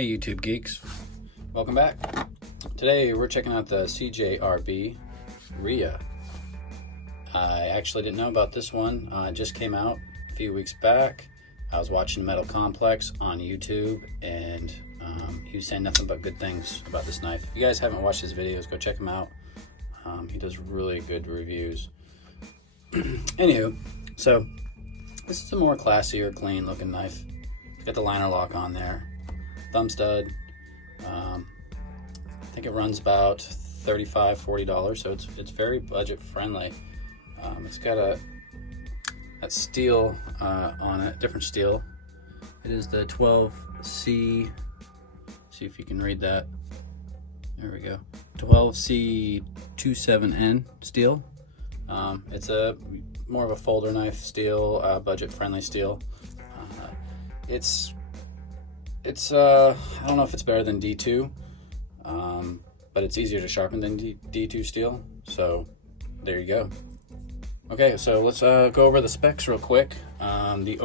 Hey YouTube geeks, welcome back. Today we're checking out the CJRB Ria. I actually didn't know about this one. It just came out a few weeks back. I was watching Metal Complex on YouTube and he was saying nothing but good things about this knife. If you guys haven't watched his videos, go check him out. He does really good reviews. Anywho, so this is a more classier, clean looking knife. Got the liner lock on there. Thumb stud. I think it runs about $35–40, so it's very budget friendly. It's got that steel on it, different steel. It is the 12C. See if you can read that. There we go. 12C27N steel. It's a more of a folder knife steel, budget friendly steel. It's I don't know if it's better than D2, but it's easier to sharpen than D2 steel, so there you go. Okay, so let's go over the specs real quick. The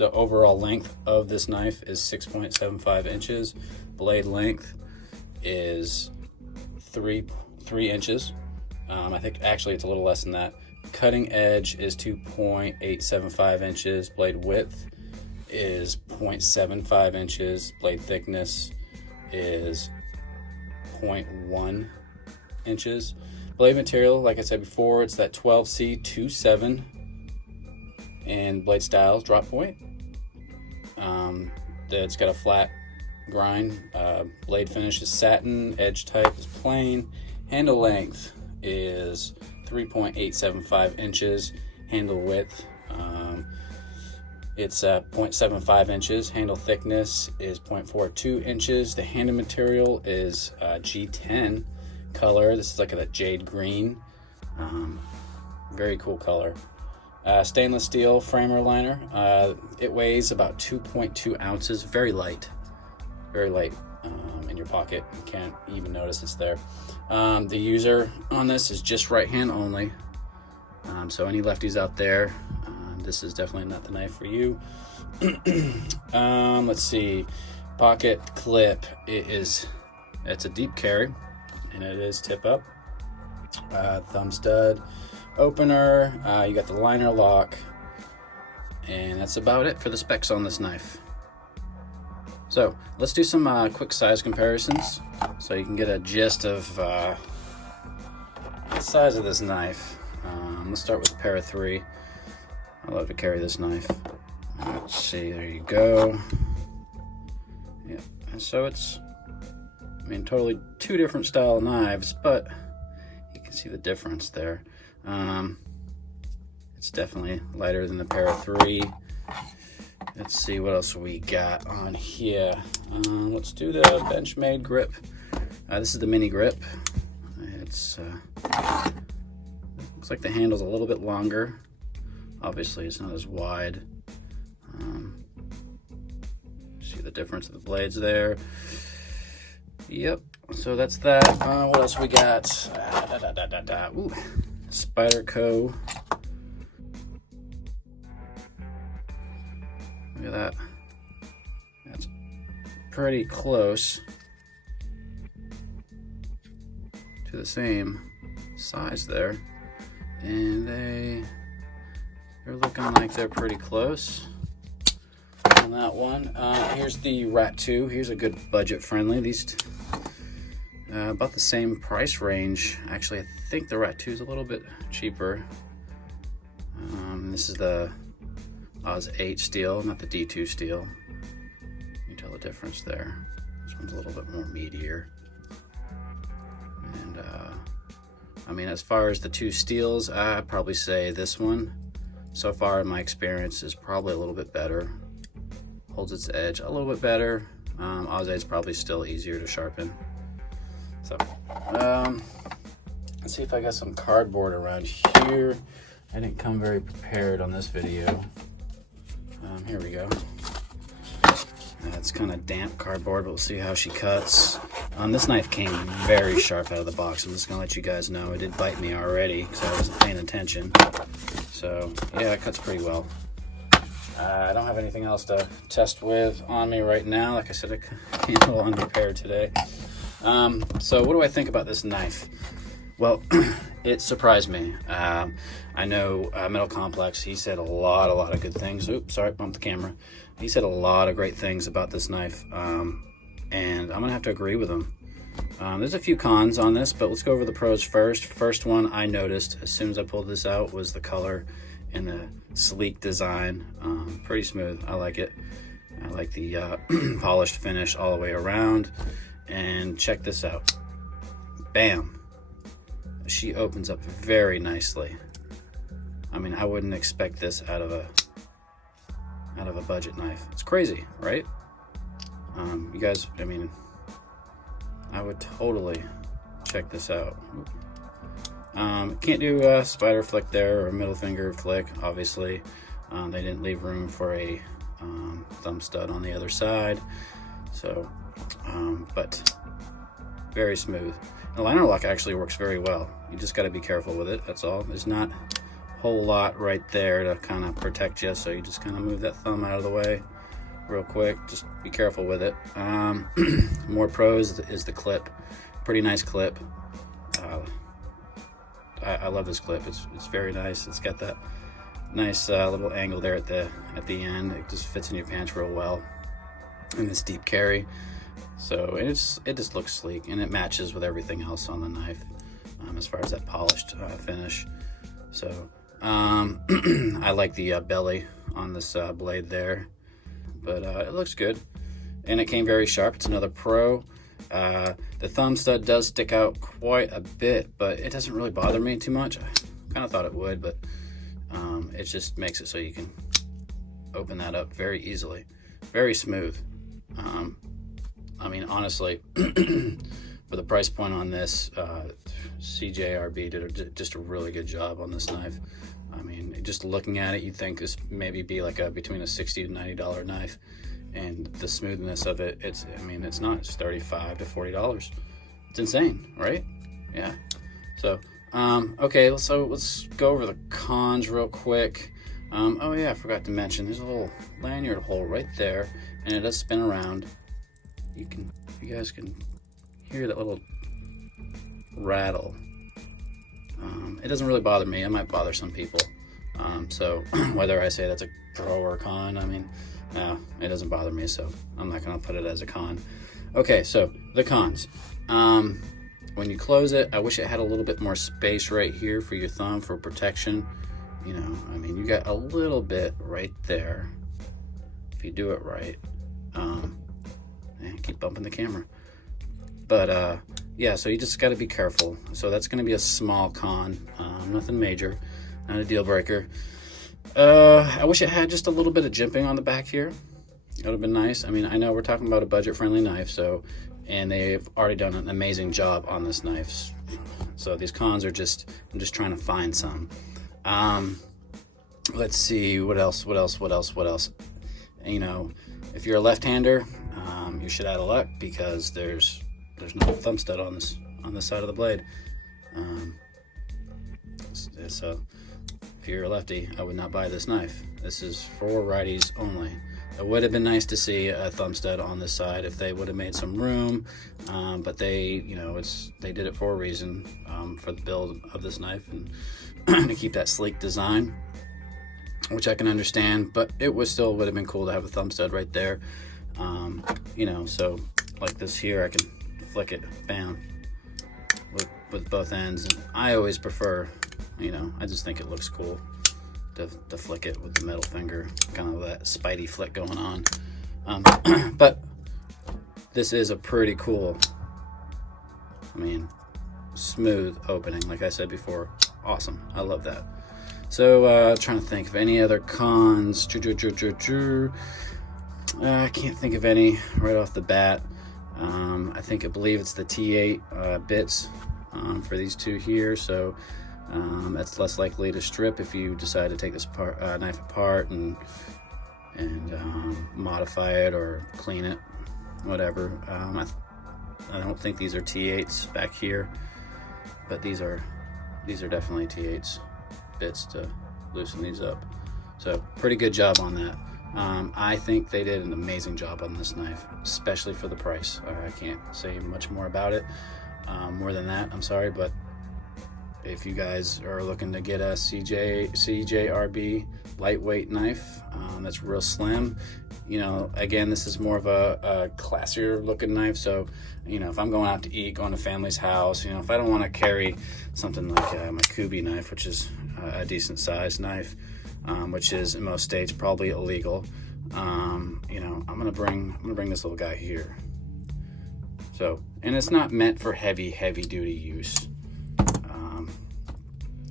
overall length of this knife is 6.75 inches. Blade length is 3 inches. I think actually it's a little less than that. Cutting edge is 2.875 inches. Blade width is 0.75 inches. Blade thickness is 0.1 inches. Blade material, like I said before, it's that 12C27 and blade styles drop point. It's got a flat grind. Blade finish is satin. Edge type is plain. Handle length is 3.875 inches. Handle width, it's 0.75 inches. Handle thickness is 0.42 inches. The handle material is G10 color. This is like a jade green. Very cool color. Stainless steel framer liner. It weighs about 2.2 ounces. Very light. Very light in your pocket. You can't even notice it's there. The user on this is just right hand only. So any lefties out there, this is definitely not the knife for you. Let's see. Pocket clip. It's a deep carry, and it is tip up. Thumb stud opener. You got the liner lock, and that's about it for the specs on this knife. So let's do some quick size comparisons so you can get a gist of the size of this knife. Let's start with a pair of 3. I love to carry this knife. Let's see, there you go. Yeah, and so it's, totally 2 different style knives, but you can see the difference there. It's definitely lighter than the pair of 3. Let's see what else we got on here. Let's do the Benchmade grip. This is the mini grip. It's looks like the handle's a little bit longer. Obviously, it's not as wide. See the difference of the blades there. Yep. So that's that. What else we got? Ooh, Spyderco. Look at that. That's pretty close to the same size there, and they're looking like they're pretty close on that one. Here's the Rat 2. Here's a good budget friendly. These about the same price range. Actually, I think the Rat 2 is a little bit cheaper. This is the Oz 8 steel, not the D2 steel. You can tell the difference there. This one's a little bit more meatier. And as far as the 2 steels, I'd probably say this one, so far in my experience, is probably a little bit better. Holds its edge a little bit better. Oz 8 is probably still easier to sharpen. So, let's see if I got some cardboard around here. I didn't come very prepared on this video. Here we go. It's kind of damp cardboard, but we'll see how she cuts. This knife came very sharp out of the box. I'm just gonna let you guys know it did bite me already because I wasn't paying attention. So yeah, it cuts pretty well. I don't have anything else to test with on me right now. Like I said, I came a little unprepared today. So what do I think about this knife? Well, it surprised me. I know Metal Complex, he said a lot of good things. Oops, sorry, bumped the camera. He said a lot of great things about this knife, and I'm gonna have to agree with him. There's a few cons on this, but let's go over the pros first. First one I noticed as soon as I pulled this out was the color and the sleek design. Pretty smooth, I like it. I like the polished finish all the way around. And check this out, bam. She opens up very nicely. I mean, I wouldn't expect this out of a budget knife. It's crazy, right? You guys, I mean, I would totally check this out. Can't do a spider flick there or a middle finger flick, obviously. They didn't leave room for a thumb stud on the other side. So, but very smooth. The liner lock actually works very well. You just got to be careful with it, that's all. There's not a whole lot right there to kind of protect you, so you just kind of move that thumb out of the way real quick. Just be careful with it. More pros is the clip. Pretty nice clip. I love this clip. It's very nice. It's got that nice little angle there at the end. It just fits in your pants real well. And this deep carry. So it just looks sleek, and it matches with everything else on the knife as far as that polished finish. So I like the belly on this blade there, but it looks good, and it came very sharp. It's another pro. The thumb stud does stick out quite a bit, but it doesn't really bother me too much. I kind of thought it would, but it just makes it so you can open that up very easily. Very smooth. I mean, honestly, for the price point on this, CJRB did just a really good job on this knife. I mean, just looking at it, you'd think this maybe be like between a $60 to $90 knife, and the smoothness of it, it's not. It's $35 to $40. It's insane, right? Yeah. So, okay, so let's go over the cons real quick. Oh yeah, I forgot to mention, there's a little lanyard hole right there, and it does spin around. You guys can hear that little rattle. It doesn't really bother me. It might bother some people. So whether I say that's a pro or a con, I mean, no, it doesn't bother me, so I'm not gonna put it as a con. Okay, so the cons. When you close it, I wish it had a little bit more space right here for your thumb for protection. You know, I mean, you got a little bit right there if you do it right. And keep bumping the camera. But yeah, so you just got to be careful. So that's going to be a small con, nothing major, not a deal breaker. I wish it had just a little bit of jimping on the back here. It would have been nice. I mean, I know we're talking about a budget-friendly knife, so, and they've already done an amazing job on this knife. So these cons are just, I'm just trying to find some. Let's see, what else? You know, if you're a left-hander, you're shit out of luck, because there's no thumb stud on this side of the blade. So if you're a lefty, I would not buy this knife. This is for righties only. It would have been nice to see a thumb stud on this side if they would have made some room, but they, you know, they did it for a reason, for the build of this knife, and to keep that sleek design, which I can understand, but it still would have been cool to have a thumb stud right there. You know, so like this here, I can flick it, bam, with both ends. And I always prefer, you know, I just think it looks cool to flick it with the middle finger, kind of that Spidey flick going on. But this is a pretty cool, I mean, smooth opening, like I said before. Awesome, I love that. So trying to think of any other cons. I can't think of any right off the bat. I believe it's the T8 bits for these two here, so that's less likely to strip if you decide to take this knife apart and modify it or clean it, whatever. I don't think these are T8s back here, but these are definitely T8s bits to loosen these up. So pretty good job on that. I think they did an amazing job on this knife, especially for the price. I can't say much more about it. More than that, I'm sorry, but if you guys are looking to get a CJRB lightweight knife that's real slim, you know, again, this is more of a classier looking knife. So, you know, if I'm going out to eat, going to family's house, you know, if I don't want to carry something like my Kubi knife, which is a decent sized knife, which is in most states probably illegal, you know, I'm gonna bring this little guy here. So, and it's not meant for heavy duty use.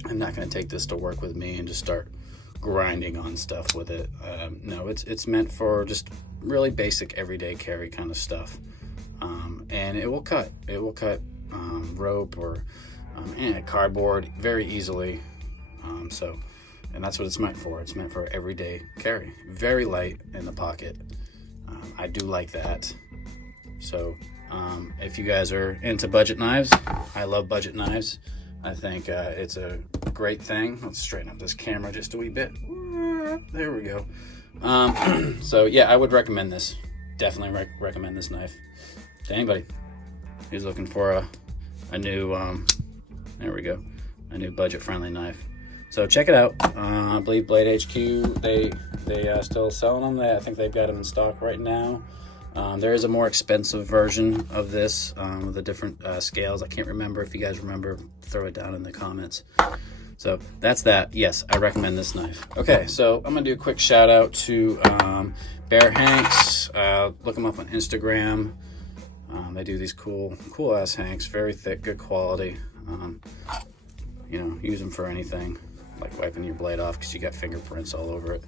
I'm not going to take this to work with me and just start grinding on stuff with it. No, it's meant for just really basic everyday carry kind of stuff. And it will cut rope or cardboard very easily. And that's what it's meant for. It's meant for everyday carry. Very light in the pocket. I do like that. So if you guys are into budget knives, I love budget knives. I think it's a great thing. Let's straighten up this camera just a wee bit. There we go. So yeah, I would recommend this. Definitely recommend this knife to anybody who's looking for a new, there we go, a new budget-friendly knife. So check it out. I believe Blade HQ, they still selling them. I think they've got them in stock right now. There is a more expensive version of this with the different scales. I can't remember. If you guys remember, throw it down in the comments. So that's that. Yes, I recommend this knife. Okay, so I'm gonna do a quick shout out to Bear Hanks. Look them up on Instagram. They do these cool ass hanks, very thick, good quality. You know, use them for anything, like wiping your blade off because you got fingerprints all over it.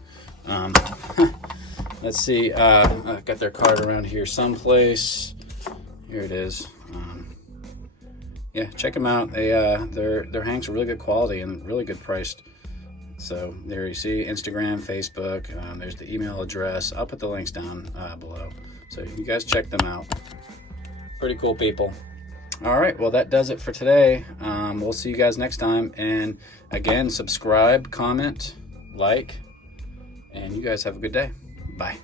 Let's see, I've got their card around here someplace. Here it is. Yeah, check them out. Their hanks are really good quality and really good priced. So there you see Instagram, Facebook. There's the email address. I'll put the links down below. So you guys check them out. Pretty cool people. All right, well, that does it for today. We'll see you guys next time. And again, subscribe, comment, like, and you guys have a good day. Bye.